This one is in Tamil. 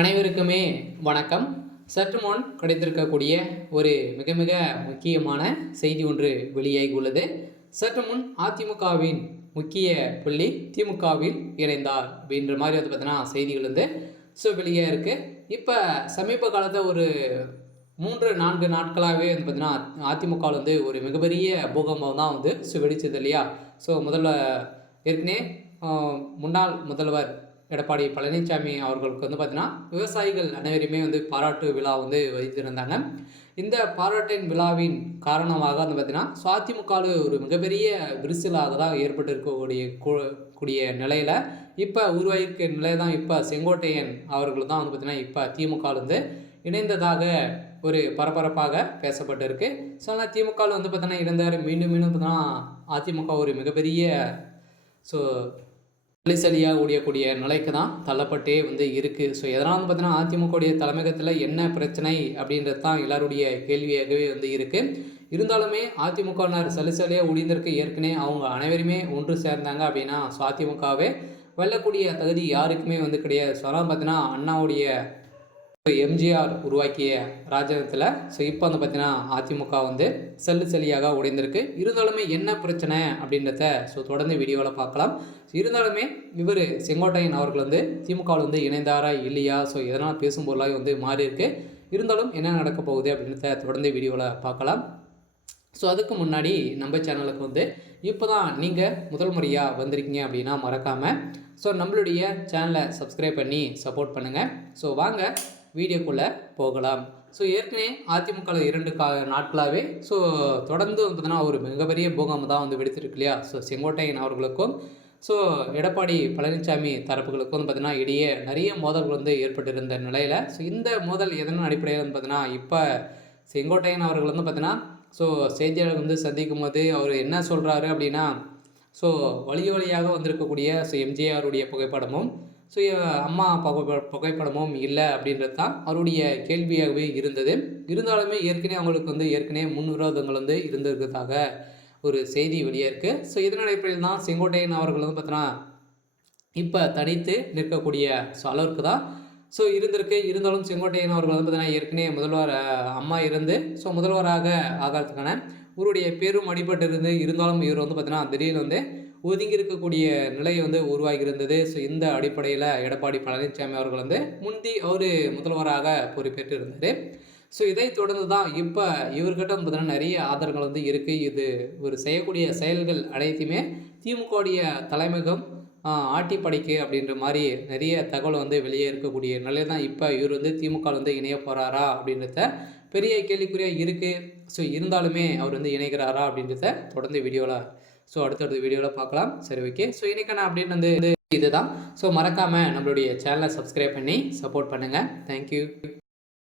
அனைவருக்குமே வணக்கம். சற்று முன் கிடைத்திருக்கக்கூடிய ஒரு மிக மிக முக்கியமான செய்தி ஒன்று வெளியாகி உள்ளது. சற்று முன் அதிமுகவின் முக்கிய புள்ளி திமுகவில் இணைந்தார் அப்படின்ற மாதிரி வந்து பார்த்தீங்கன்னா செய்திகள் வந்து வெளியாக இருக்குது. இப்போ சமீப காலத்தில் ஒரு 3-4 நாட்களாகவே வந்து பார்த்தீங்கன்னா அதிமுகவில் வந்து ஒரு மிகப்பெரிய பூகம்பம் தான் வந்து வெடிச்சது இல்லையா? முதல்ல ஏற்கனவே முன்னாள் முதல்வர் எடப்பாடி பழனிசாமி அவர்களுக்கு வந்து பார்த்தீங்கன்னா விவசாயிகள் அனைவருமே வந்து பாராட்டு விழா வந்து வைத்திருந்தாங்க. இந்த பாராட்டின் விழாவின் காரணமாக வந்து பார்த்தீங்கன்னா அதிமுகவில் ஒரு மிகப்பெரிய விரிசலாக தான் ஏற்பட்டு இருக்கக்கூடிய நிலையில் இப்போ உருவாகிருக்க நிலை தான் இப்போ செங்கோட்டையன் அவர்கள் தான் வந்து பார்த்தீங்கன்னா இப்போ திமுகவில் வந்து இணைந்ததாக ஒரு பரபரப்பாக பேசப்பட்டிருக்கு. ஆனால் திமுகவில் வந்து பார்த்தீங்கன்னா இருந்தார். மீண்டும் மீண்டும் பார்த்தீங்கன்னா அதிமுக ஒரு மிகப்பெரிய சலிசலியாக ஓடியக்கூடிய நிலைக்கு தான் தள்ளப்பட்டே வந்து இருக்குது. எதனால் வந்து பார்த்தீங்கன்னா அதிமுகவுடைய தலைமையகத்தில் என்ன பிரச்சனை அப்படின்றது தான் எல்லாருடைய கேள்வியாகவே வந்து இருக்குது. இருந்தாலுமே அதிமுகவினர் சலிசலியாக ஒடிந்திருக்கு. ஏற்கனவே அவங்க அனைவருமே ஒன்று சேர்ந்தாங்க அப்படின்னா அதிமுகவே வெல்லக்கூடிய தகுதி யாருக்குமே வந்து கிடையாது. அதனால் பார்த்தீங்கன்னா அண்ணாவுடைய எம்ஜிஆர் உருவாக்கிய ராஜ்யத்தில் இப்போ வந்து பார்த்தீங்கன்னா அதிமுக வந்து சலியாக உடைந்திருக்கு. இருந்தாலுமே என்ன பிரச்சனை அப்படின்றத தொடர்ந்து வீடியோவில் பார்க்கலாம். இருந்தாலுமே இவர் செங்கோட்டையன் அவர்கள் வந்து திமுகவில் வந்து இணைந்தாரா இல்லையா, எதனால் பேசும் பொருளாக வந்து மாறி இருக்கு. இருந்தாலும் என்ன நடக்க போகுது அப்படின்றத தொடர்ந்து வீடியோவில் பார்க்கலாம். அதுக்கு முன்னாடி நம்ம சேனலுக்கு வந்து இப்போ தான் நீங்கள் முதல் முறையாக வந்திருக்கீங்க அப்படின்னா மறக்காமல் நம்மளுடைய சேனலை சப்ஸ்கிரைப் பண்ணி சப்போர்ட் பண்ணுங்கள். வாங்க வீடியோக்குள்ளே போகலாம். ஏற்கனவே அதிமுகவில் 2 நாட்களாகவே தொடர்ந்து வந்து பார்த்தீங்கன்னா ஒரு மிகப்பெரிய பூகம்பம் தான் வந்து வெடித்திருக்கு இல்லையா? செங்கோட்டையன் அவர்களுக்கும் எடப்பாடி பழனிசாமி தரப்புகளுக்கும் வந்து பார்த்தீங்கன்னா இடையே நிறைய மோதல்கள் வந்து ஏற்பட்டிருந்த நிலையில் இந்த மோதல் எதன் அடிப்படையில் வந்து பார்த்தீங்கன்னா இப்போ செங்கோட்டையன் அவர்கள் வந்து பார்த்தீங்கன்னா செய்தியாளர் வந்து சந்திக்கும் போது அவர் என்ன சொல்கிறாரு அப்படின்னா வழியாக வந்திருக்கக்கூடிய எம்ஜிஆருடைய புகைப்படமும் அம்மா புகைப்படமும் இல்லை அப்படின்றது தான் அவருடைய கேள்வியாகவே இருந்தது. இருந்தாலுமே ஏற்கனவே அவங்களுக்கு வந்து ஏற்கனவே முன்விரோதங்கள் வந்து இருந்திருக்கிறதாக ஒரு செய்தி வெளியே இருக்குது. இதன் அடிப்படையில் தான் செங்கோட்டையன் அவர்கள் வந்து பார்த்தீங்கன்னா இப்போ தனித்து நிற்கக்கூடிய அளவுக்கு தான் இருந்திருக்கு. இருந்தாலும் செங்கோட்டையன் அவர்கள் வந்து பார்த்தீங்கன்னா ஏற்கனவே முதல்வர் அம்மா இருந்து முதல்வராக ஆகிறதுக்கான இவருடைய பேரும் அடிபட்டு இருந்தாலும் இவர் வந்து பார்த்தீங்கன்னா திடீர்னு வந்து ஒதுங்கி இருக்கக்கூடிய நிலை வந்து உருவாகி இருந்தது. இந்த அடிப்படையில் எடப்பாடி பழனிசாமி அவர்கள் வந்து முந்தி அவர் முதல்வராக பொறுப்பேற்று இருந்தார். இதை தொடர்ந்து தான் இப்போ இவர்கிட்ட வந்து பார்த்தீங்கன்னா நிறைய ஆதாரங்கள் வந்து இருக்குது. இது ஒரு செய்யக்கூடிய செயல்கள் அனைத்துமே திமுகவுடைய தலைமையகம் ஆட்டி படைக்கு அப்படின்ற மாதிரி நிறைய தகவல் வந்து வெளியே இருக்கக்கூடிய நிலையில் தான் இப்போ இவர் வந்து திமுக வந்து இணைய போகிறாரா அப்படின்றத பெரிய கேள்விக்குறியாக இருக்குது. இருந்தாலுமே அவர் வந்து இணைகிறாரா அப்படின்றத தொடர்ந்து வீடியோவில் அடுத்தடுத்த வீடியோவில் பார்க்கலாம். சரி, ஓகே. இன்றைக்கான அப்படின்னு வந்து இதுதான். மறக்காமல் நம்மளுடைய சேனலை சப்ஸ்கிரைப் பண்ணி சப்போர்ட் பண்ணுங்கள். தேங்க்யூ.